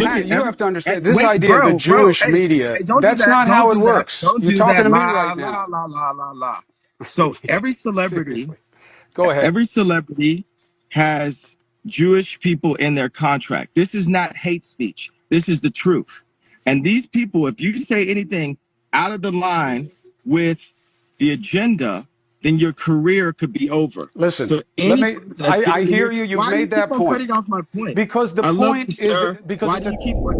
you have to understand this idea of the Jewish media. Don't do That's that. not Don't how it do that. works. Don't You're do talking that. to me La right la now. la la la la. So Seriously. Go ahead. every celebrity has Jewish people in their contract. This is not hate speech. This is the truth. And these people, if you say anything out of the line with the agenda, then your career could be over. Listen, So any person that's I getting hear here, you. You've why do you made that keep on point. cutting off my point? Because the I love you, point is, sir. because Why it's do you keep on?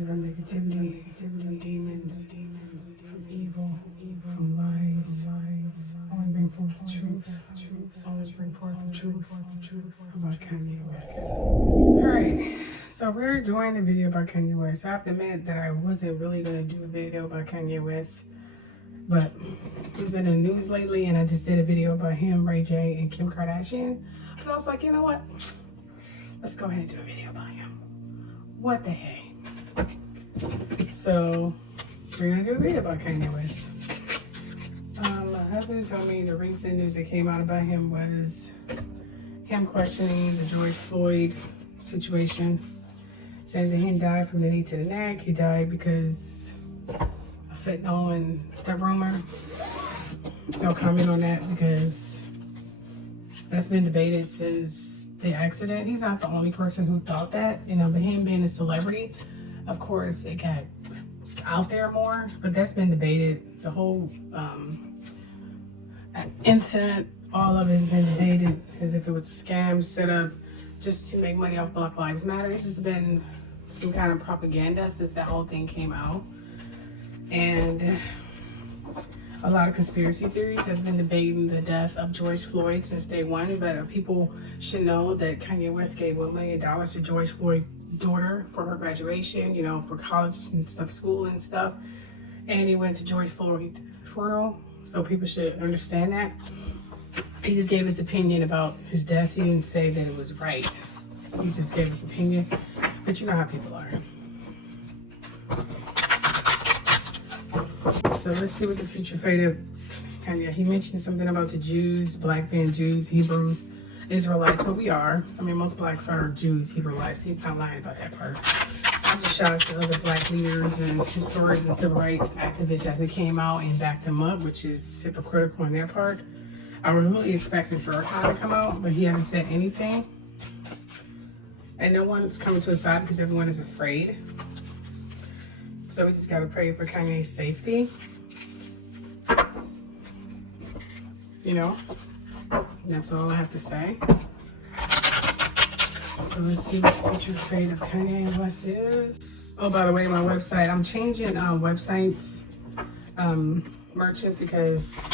Negativity, demons, from evil, from lies. Only bring forth the truth. Always bring forth the truth about Kanye West. Alright, so we're doing a video about Kanye West. I have to admit that I wasn't really going to do a video about Kanye West, but he's been in the news lately, and I just did a video about him, Ray J, and Kim Kardashian. But I was like, you know what? Let's go ahead and do a video about him. What the heck? So we're gonna do a video about Kanye West. My husband told me the recent news that came out about him was him questioning the George Floyd situation, saying that he didn't die from the knee to the neck. He died because of fentanyl and that rumor. No comment on that because that's been debated since the accident. He's not the only person who thought that, you know, but him being a celebrity, of course, it got out there more, but that's been debated. The whole incident, all of it has been debated as if it was a scam set up just to make money off Black Lives Matter. This has been some kind of propaganda since that whole thing came out. And a lot of conspiracy theories has been debating the death of George Floyd since day one, but people should know that Kanye West gave $1 million to George Floyd's daughter for her graduation, you know, for college and stuff, school and stuff. And he went to George Floyd's funeral, so people should understand that. He just gave his opinion about his death. He didn't say that it was right. He just gave his opinion, but you know how people are. So let's see what the future fate of Kanye. He mentioned something about the Jews, black being Jews, Hebrews, Israelites, but we are. I mean, most blacks are Jews, Hebrewites. He's not lying about that part. I'm just shocked at other black leaders and historians and civil rights activists as they came out and backed them up, which is hypocritical on their part. I was really expecting Farrakhan to come out, but he hasn't said anything. And no one's coming to his side because everyone is afraid. So we just gotta pray for Kanye's safety. You know, that's all I have to say. So let's see what the future fate of Kanye West is. Oh, by the way, my website, I'm changing websites, merchant, because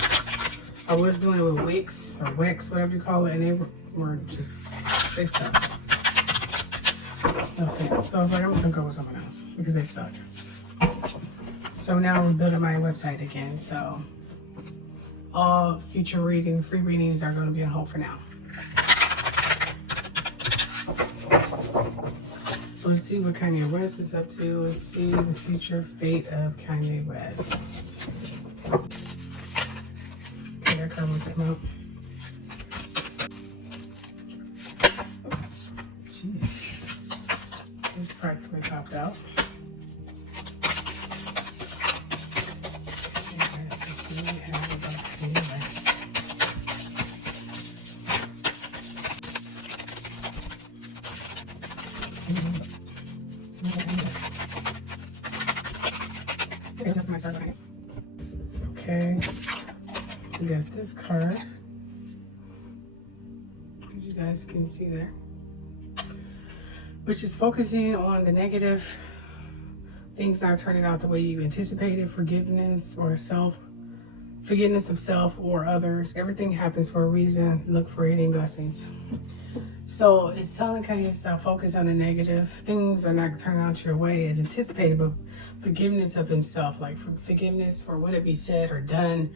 I was doing it with Wix or Wix, whatever you call it, and they were just, they suck. Okay, so I was like, I'm just gonna go with someone else because they suck. So now we're building my website again, so all future free readings are going to be on hold for now. Let's see what Kanye West is up to. Let's see the future fate of Kanye West. Okay, that card will come out. Jeez. This practically popped out. Okay, we got this card, as you guys can see there, which is focusing on the negative things not turning out the way you anticipated, forgiveness of self or others. Everything happens for a reason. Look for hidden blessings. So it's telling Kanye to stop focus on the negative. Things are not turning out your way as anticipated, but forgiveness of himself, like forgiveness for whatever he said or done,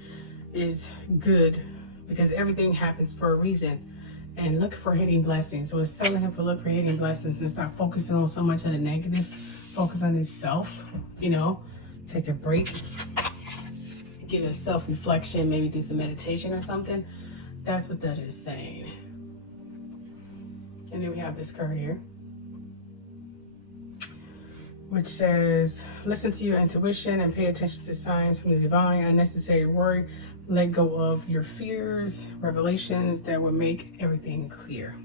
is good because everything happens for a reason. And look for hidden blessings. So it's telling him to look for hidden blessings and stop focusing on so much of the negative. Focus on himself, you know, take a break, get a self-reflection, maybe do some meditation or something. That's what that is saying. And then we have this card here, which says, listen to your intuition and pay attention to signs from the divine. Unnecessary worry. Let go of your fears, revelations that will make everything clear.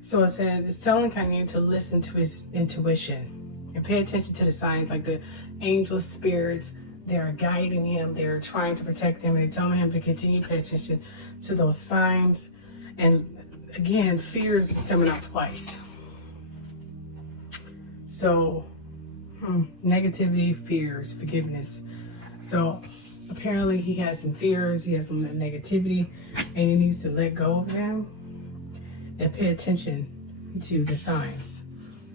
So it said, it's telling Kanye to listen to his intuition and pay attention to the signs, like the angel spirits. They're guiding him. They're trying to protect him. And they're telling him to continue to pay attention to those signs. And again, fears is coming out twice. So, negativity, fears, forgiveness. So apparently he has some fears. He has some negativity. And he needs to let go of them and pay attention to the signs.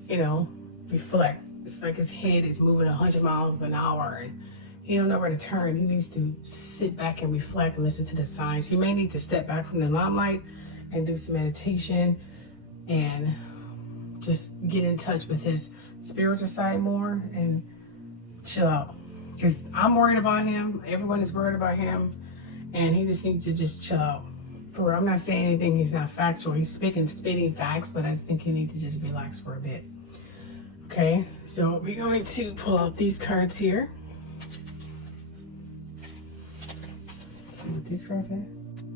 You know, reflect. It's like his head is moving 100 miles an hour and he don't know where to turn. He needs to sit back and reflect and listen to the signs. He may need to step back from the limelight and do some meditation and just get in touch with his spiritual side more and chill out. Because I'm worried about him. Everyone is worried about him. And he just needs to just chill out. For I'm not saying anything he's not factual. He's spitting facts, but I think you need to just relax for a bit. Okay, so we're going to pull out these cards here. Let's see what these cards are.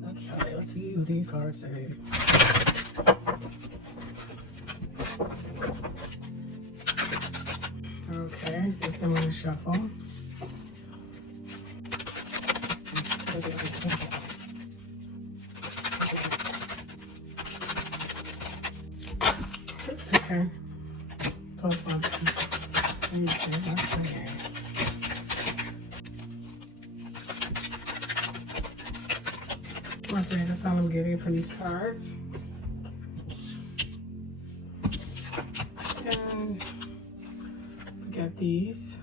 Okay, let's see what these cards say. Okay, just I'm gonna shuffle. Let's see. Okay. Plus one. Okay, that's all I'm getting from these cards. And we got these,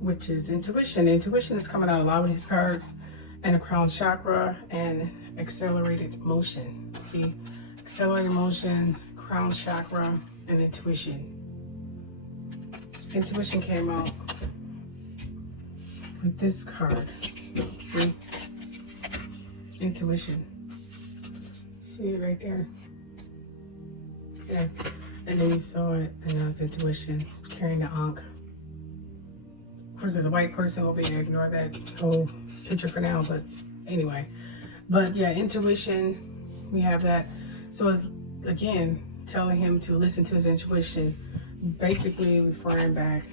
which is intuition. Intuition is coming out a lot with these cards, and the crown chakra and accelerated motion. See, accelerated motion, crown chakra, and intuition. Intuition came out with this card. See, intuition. See it right there. Yeah, and then you saw it, and now it's intuition carrying the ankh. Of course, as a white person, we'll be able to ignore that whole picture for now, but anyway. But yeah, intuition, we have that. So it's, again, telling him to listen to his intuition, basically referring back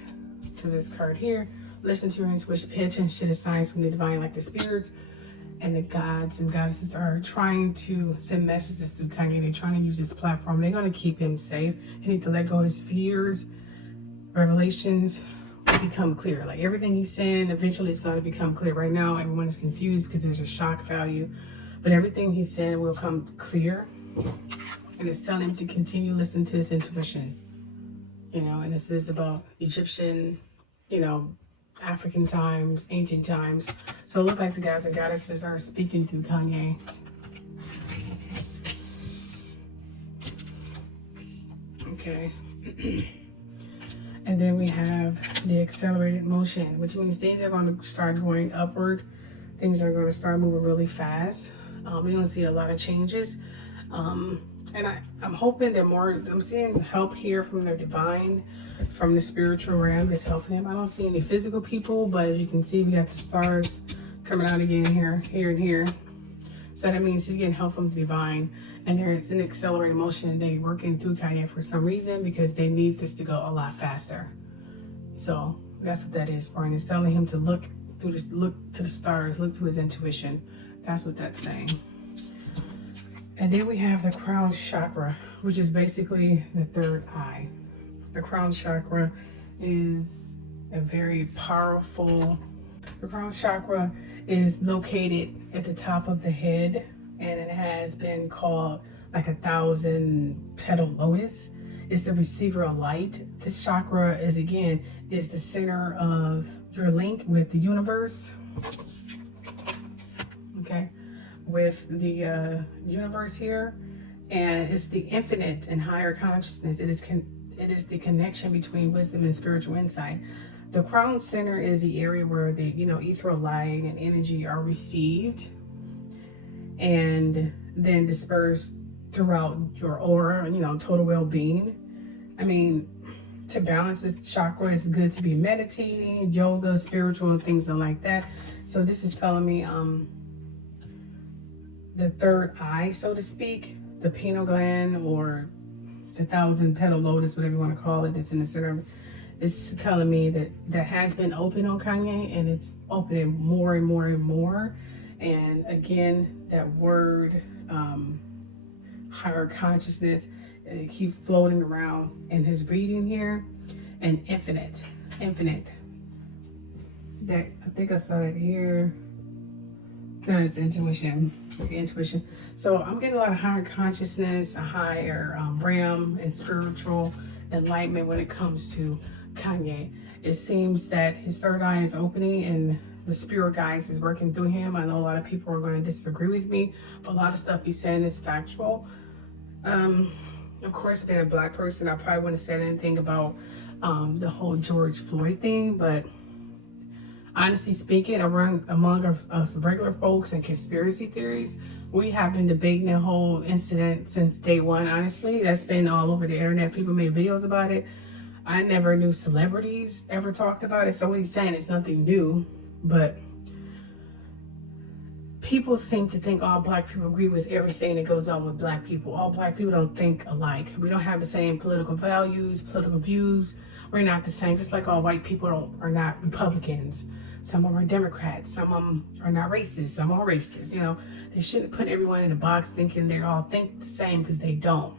to this card here. Listen to your intuition, pay attention to the signs from the divine, like the spirits and the gods and goddesses are trying to send messages to Kanye. They're trying to use this platform. They're going to keep him safe. He needs to let go of his fears, revelations, become clear. Like everything he's saying eventually is going to become clear. Right now everyone is confused because there's a shock value, but everything he's saying will come clear, and it's telling him to continue listening to his intuition, you know. And this is about Egyptian, you know, African times, ancient times. So it looks like the gods and goddesses are speaking through Kanye. Okay. And then we have the accelerated motion, which means things are going to start going upward. Things are going to start moving really fast. We're going to see a lot of changes. And I'm hoping that more, I'm seeing help here from the divine, from the spiritual realm is helping him. I don't see any physical people, but as you can see, we got the stars coming out again here, and here. So that means he's getting help from the divine. And there's an accelerated motion. They're working through Kanye for some reason because they need this to go a lot faster. So that's what that is for. And it's telling him to look through this, look to the stars, look to his intuition. That's what that's saying. And then we have the crown chakra, which is basically the third eye. The crown chakra is a very powerful, the crown chakra is located at the top of the head, and it has been called like 1,000-petal lotus. It's the receiver of light. This chakra is, again, is the center of your link with the universe. Okay, with the universe here, and it's the infinite and higher consciousness. It is the connection between wisdom and spiritual insight. The crown center is the area where the, you know, ethereal light and energy are received, and then disperse throughout your aura, total well-being. I mean, to balance this chakra, it's good to be meditating, yoga, spiritual, and things like that. So this is telling me the third eye, so to speak, the pineal gland, or the thousand petal lotus, whatever you want to call it, that's in the center. It's telling me that has been open on Kanye, and it's opening more and more and more. And again, that word, higher consciousness, it keeps floating around in his reading here. And infinite. That, I think I saw it here. No, it's intuition. So I'm getting a lot of higher consciousness, a higher realm, and spiritual enlightenment when it comes to Kanye. It seems that his third eye is opening and the spirit guides is working through him. I know a lot of people are going to disagree with me, but a lot of stuff he's saying is factual. Of course, being a Black person, I probably wouldn't have said anything about the whole George Floyd thing, but honestly speaking, among us regular folks and conspiracy theories, we have been debating the whole incident since day one. Honestly, that's been all over the internet. People made videos about it. I never knew celebrities ever talked about it, so what he's saying is nothing new, but people seem to think all Black people agree with everything that goes on with Black people. All Black people don't think alike. We don't have the same political values, political views. We're not the same, just like all white people are not Republicans. Some of them are Democrats. Some of them are not racist. Some are racist. They shouldn't put everyone in a box thinking they all think the same, because they don't.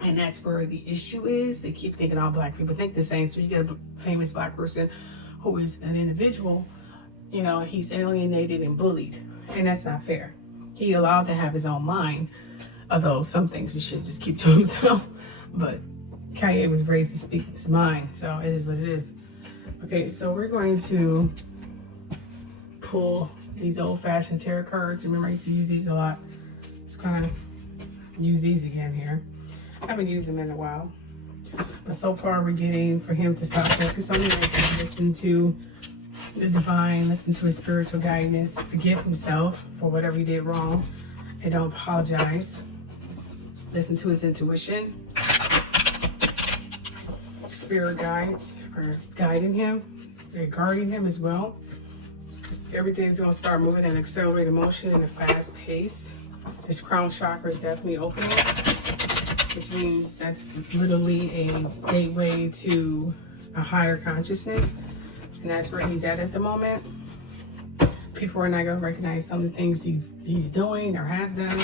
And that's where the issue is. They keep thinking all Black people think the same. So you get a famous Black person who is an individual, he's alienated and bullied. And that's not fair. He allowed to have his own mind, although some things he should just keep to himself. But Kanye was raised to speak his mind, so it is what it is. Okay, so we're going to pull these old-fashioned tarot cards. Remember, I used to use these a lot. Just kind of use these again here. I haven't used them in a while. But so far, we're getting for him to stop focus on anything, listen to the divine, listen to his spiritual guidance, forgive himself for whatever he did wrong, and don't apologize. Listen to his intuition. Spirit guides are guiding him. They're guarding him as well. Everything's going to start moving at an accelerated motion in a fast pace. His crown chakra is definitely opening, which means that's literally a gateway to a higher consciousness. And that's where he's at the moment. People are not going to recognize some of the things he's doing or has done.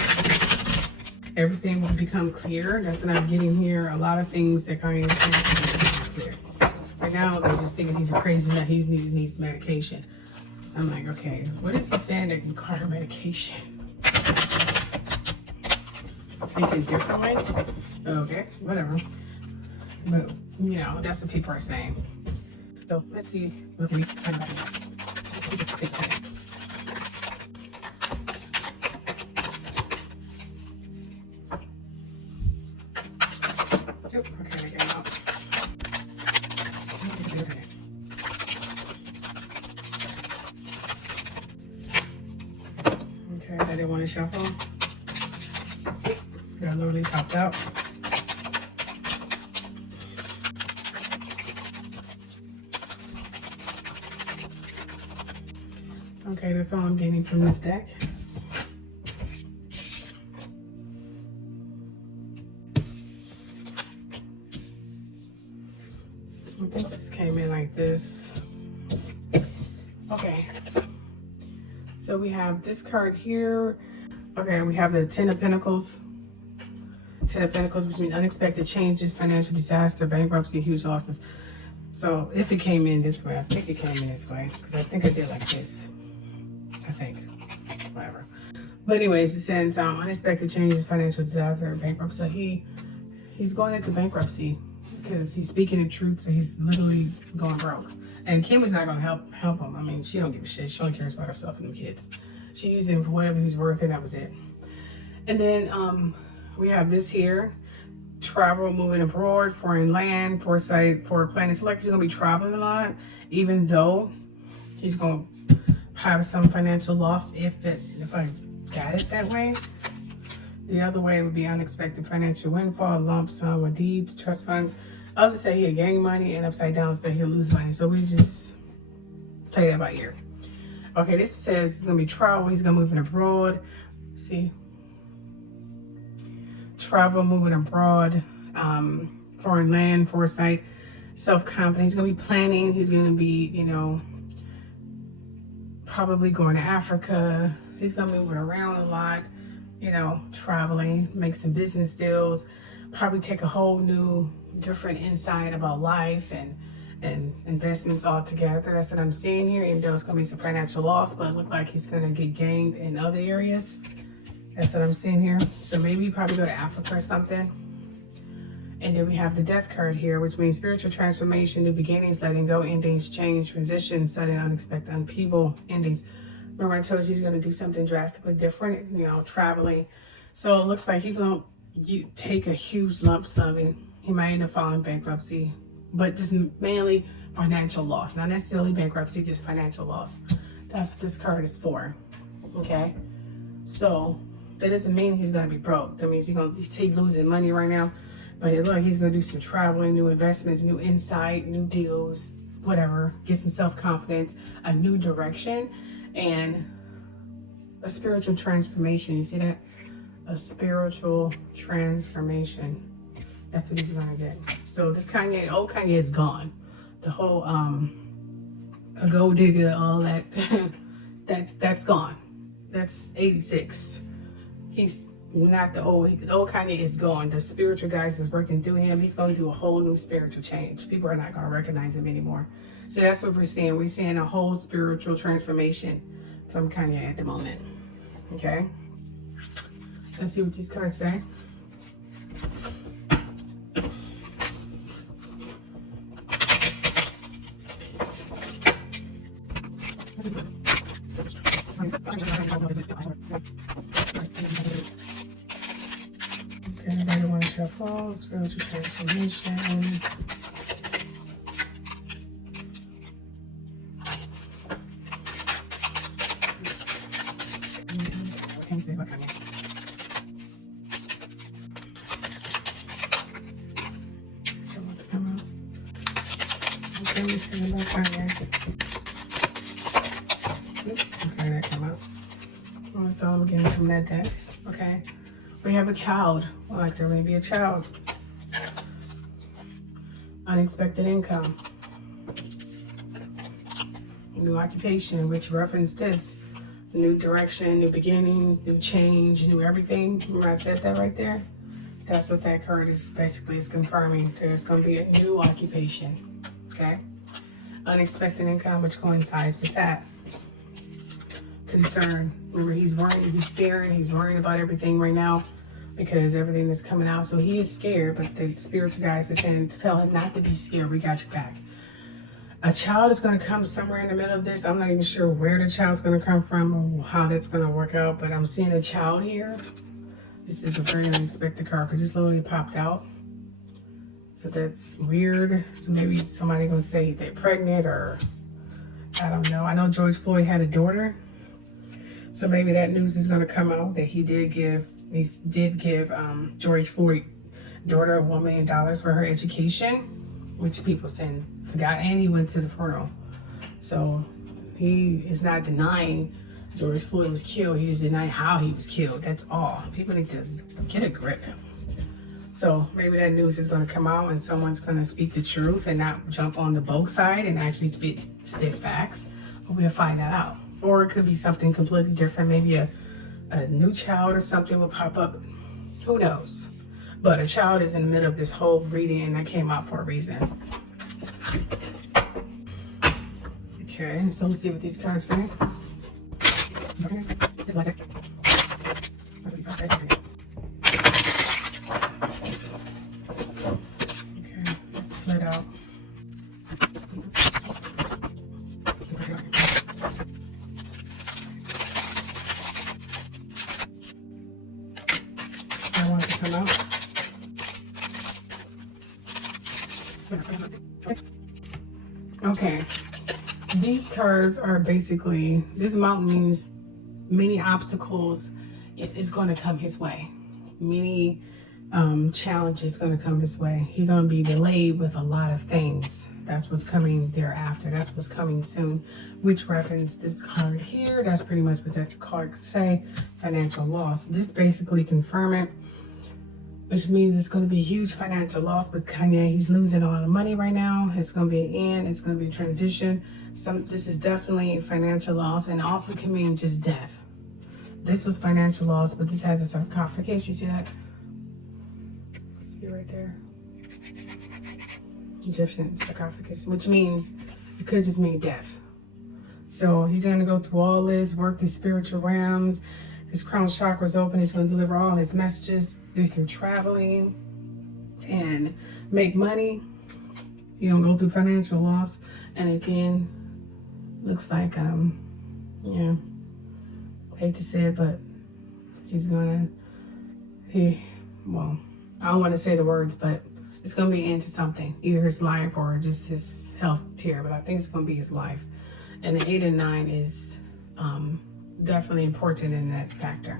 Everything will become clear. That's what I'm getting here. A lot of things that Kanye is saying clear. Right now, they're just thinking he's a crazy nut. He needs medication. I'm like, okay, what is he saying that require medication? Thinking differently? Okay, whatever. But, that's what people are saying. So let's see what we talk about this. Okay, I got it out. Okay, I didn't want to shuffle. That literally popped out. Okay, that's all I'm getting from this deck. I think this came in like this. Okay. So we have this card here. Okay, we have the Ten of Pentacles. Ten of Pentacles, which means unexpected changes, financial disaster, bankruptcy, huge losses. So if it came in this way, I think it came in this way, because I think I did like this. I think. Whatever. But anyways, it says unexpected changes, financial disaster, bankruptcy. So he's going into bankruptcy because he's speaking the truth, so he's literally going broke. And Kim is not going to help him. I mean, she don't give a shit. She only cares about herself and the kids. She used him for whatever he's worth, and that was it. And then we have this here. Travel, moving abroad, foreign land, foresight, for planning. So like he's going to be traveling a lot, even though he's going to have some financial loss if I got it that way. The other way would be unexpected financial windfall, lump sum, or deeds, trust fund. Others say he'll gain money, and upside down say he'll lose money. So we just play that by ear. Okay, this says it's gonna be travel. He's gonna move abroad. See, travel, moving abroad, foreign land, foresight, self-confidence. He's gonna be planning. He's gonna be, you know, probably going to Africa. He's gonna be moving around a lot, you know, traveling, make some business deals, probably take a whole new, different insight about life and investments altogether. That's what I'm seeing here, even though it's gonna be some financial loss, but it looks like he's gonna get gained in other areas. That's what I'm seeing here. So maybe probably go to Africa or something. And then we have the death card here, which means spiritual transformation, new beginnings, letting go, endings, change, transition, sudden, unexpected, upheaval, endings. Remember I told you he's going to do something drastically different, you know, traveling. So it looks like he's going to take a huge lump sum. He might end up filing bankruptcy, but just mainly financial loss. Not necessarily bankruptcy, just financial loss. That's what this card is for, okay? So that doesn't mean he's going to be broke. That means he's losing money right now. But it looks like he's going to do some traveling, new investments, new insight, new deals, whatever. Get some self-confidence, a new direction, and a spiritual transformation. You see that? A spiritual transformation. That's what he's going to get. So this Kanye, old Kanye is gone. The whole a gold digger, all that, that's gone. That's 86. He's not the old Kanye is gone. The spiritual guys is working through him. He's going to do a whole new spiritual change. People are not going to recognize him anymore. So that's what we're seeing. We're seeing a whole spiritual transformation from Kanye at the moment. Okay. Let's see what these cards say. Okay, anybody want to shuffle? Spiritual transformation. What can you say about Kanye? What can you say about Kanye? Okay, that came out. Well, that's all I'm getting from that deck. Okay. We have a child. Well, like there may be a child. Unexpected income. New occupation, which referenced this. New direction, new beginnings, new change, new everything. Remember I said that right there? That's what that card is basically is confirming. There's going to be a new occupation. Okay? Unexpected income, which coincides with that. Concern. Remember, he's worried, he's scared, he's worried about everything right now because everything is coming out. So he is scared, but the spiritual guys are saying, tell him not to be scared. We got you back. A child is going to come somewhere in the middle of this. I'm not even sure where the child's going to come from or how that's going to work out, but I'm seeing a child here. This is a very unexpected card because this literally popped out. So that's weird. So maybe somebody going to say they're pregnant or I don't know. I know George Floyd had a daughter. So maybe that news is going to come out that he did give George Floyd daughter $1 million for her education, which people forgot, and he went to the funeral. So he is not denying George Floyd was killed. He just denying how he was killed. That's all. People need to get a grip. So maybe that news is going to come out and someone's going to speak the truth and not jump on the both side and actually spit facts. But we'll find that out. Or it could be something completely different. Maybe a new child or something will pop up. Who knows? But a child is in the middle of this whole reading and that came out for a reason. Okay, so let's see what these cards say. Okay, this is okay, it slid out. I want it to come out. Okay, these cards are basically, this mountain means many obstacles it's going to come his way. Many challenges going to come his way. He's going to be delayed with a lot of things. That's what's coming thereafter. That's what's coming soon, which reference this card here. That's pretty much what that card could say. Financial loss. This basically confirm it, which means it's going to be a huge financial loss with Kanye. He's losing a lot of money right now. It's going to be an end. It's going to be a transition. This is definitely financial loss, and also can mean just death. This was financial loss, but this has a sarcophagus. You see that? See it right there? Egyptian sarcophagus, which means it could just mean death. So he's going to go through all this, work the spiritual realms. His crown chakra is open. He's going to deliver all his messages, do some traveling, and make money. He's going to go through financial loss. And again, looks like, yeah, hate to say it, but he's going to, well, I don't want to say the words, but it's going to be into something, either his life or just his health care, but I think it's going to be his life. And the 8 and 9 is definitely important in that factor.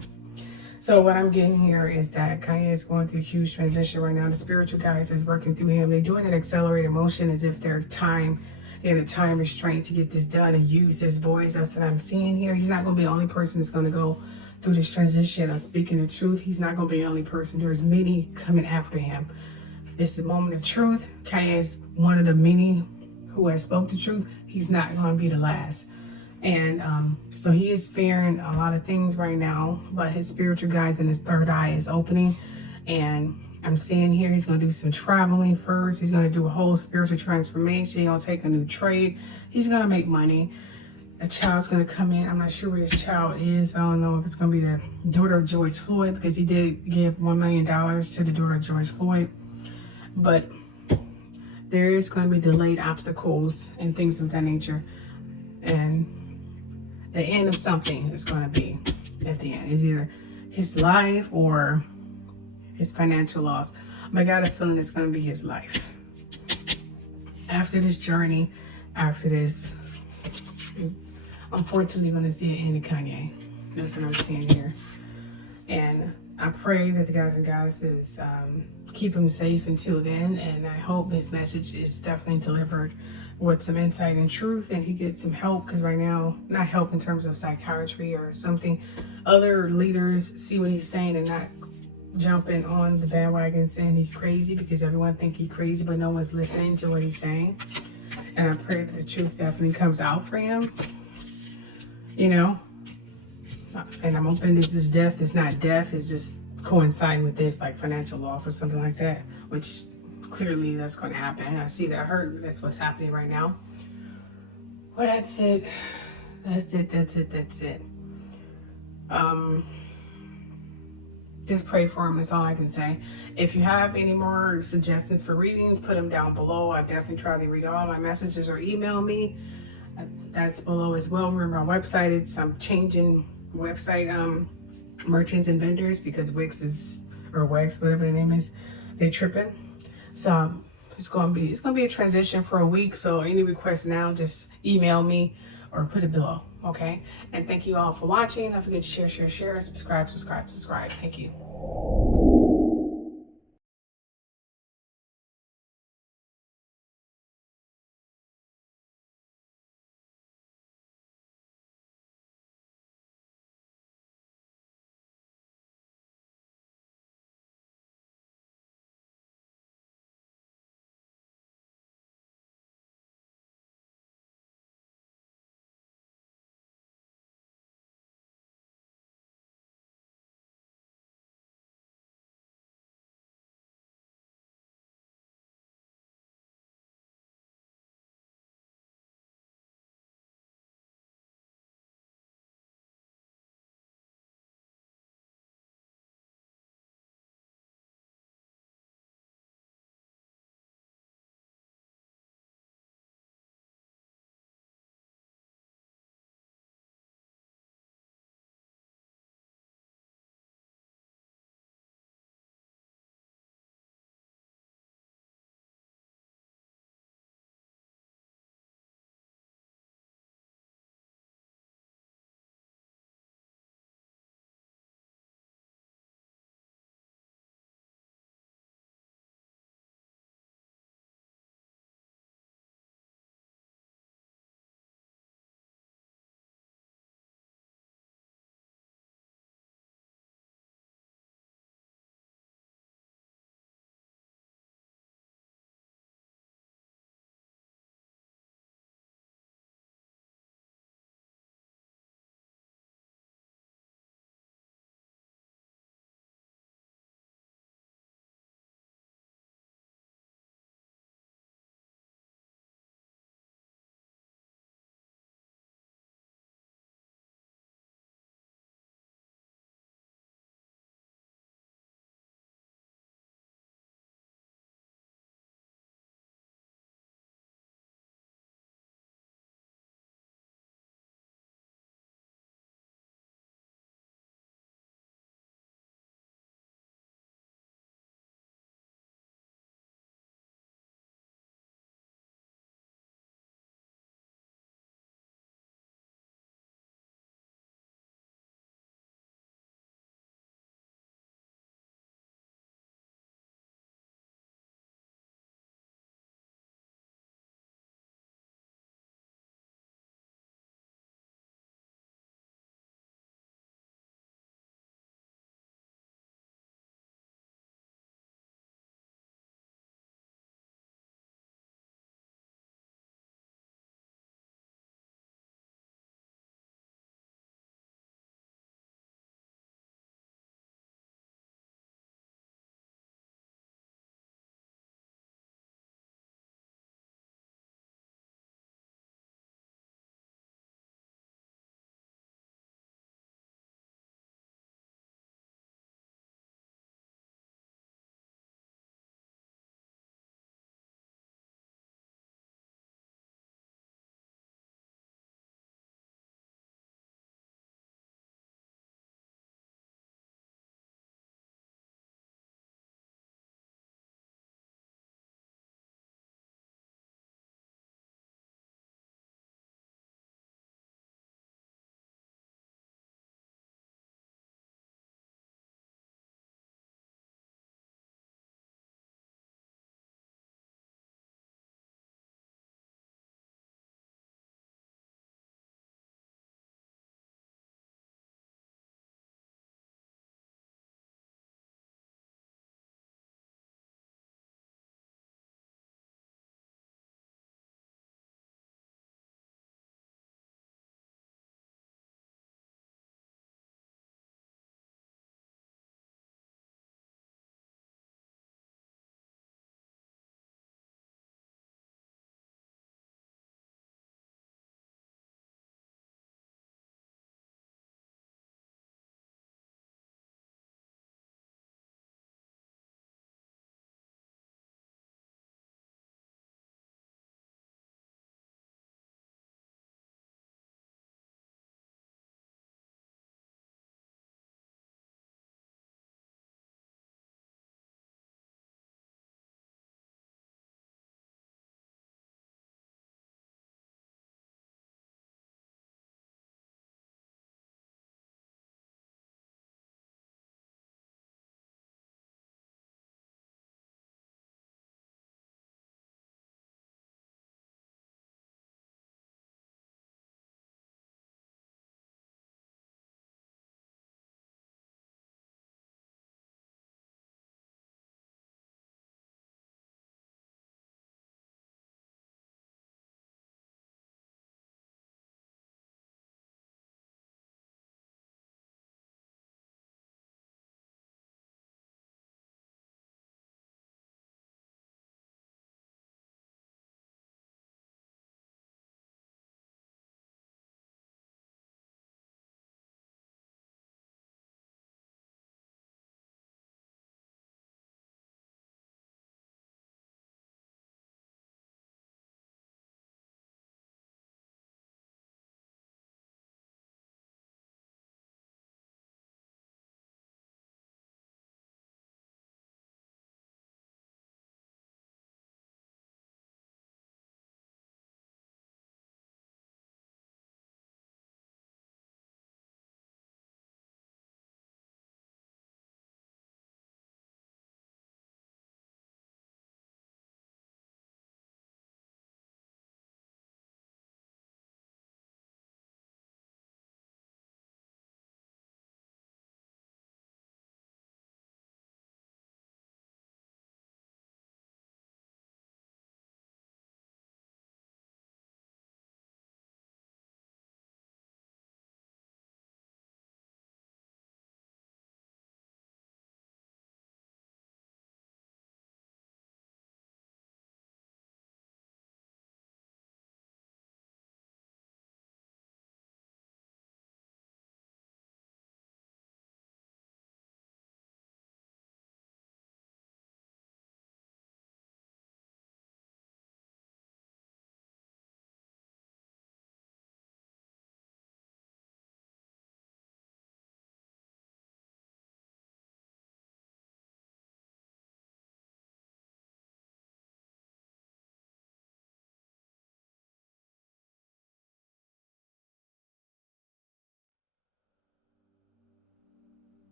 So what I'm getting here is that Kanye is going through a huge transition right now. The spiritual guys is working through him. They're doing an accelerated motion as if they're in a time restraint to get this done and use his voice. That's what I'm seeing here. He's not going to be the only person that's going to go through this transition of speaking the truth. He's not going to be the only person. There's many coming after him. It's the moment of truth. Kanye is one of the many who has spoke the truth. He's not going to be the last. And so he is fearing a lot of things right now, but his spiritual guides and his third eye is opening. And I'm seeing here he's going to do some traveling first. He's going to do a whole spiritual transformation. He's going to take a new trade. He's going to make money. A child's going to come in. I'm not sure where this child is. I don't know if it's going to be the daughter of George Floyd, because he did give $1 million to the daughter of George Floyd. But there is going to be delayed obstacles and things of that nature. And the end of something is going to be at the end. It's either his life or his financial loss. But I got a feeling it's going to be his life. After this journey, after this, unfortunately going to see an end of Kanye. That's what I'm seeing here. And I pray that the guys and goddesses keep him safe until then. And I hope his message is definitely delivered with some insight and truth, and he gets some help, because right now, not help in terms of psychiatry or something, other leaders see what he's saying and not jumping on the bandwagon saying he's crazy, because everyone think he's crazy, but no one's listening to what he's saying. And I pray that the truth definitely comes out for him, you know. And I'm hoping that this death is not death, it's just coinciding with this, like financial loss or something like that, which clearly that's going to happen. I see that. I heard that's what's happening right now. Well, that's it. That's it. Just pray for him is all I can say. If you have any more suggestions for readings, put them down below. I definitely try to read all my messages, or email me. That's below as well. Remember our website, I'm changing website merchants and vendors, because Wix, whatever the name is, they're tripping. So it's gonna be a transition for a week. So any requests now, just email me or put it below. Okay. And thank you all for watching. Don't forget to share, subscribe. Thank you.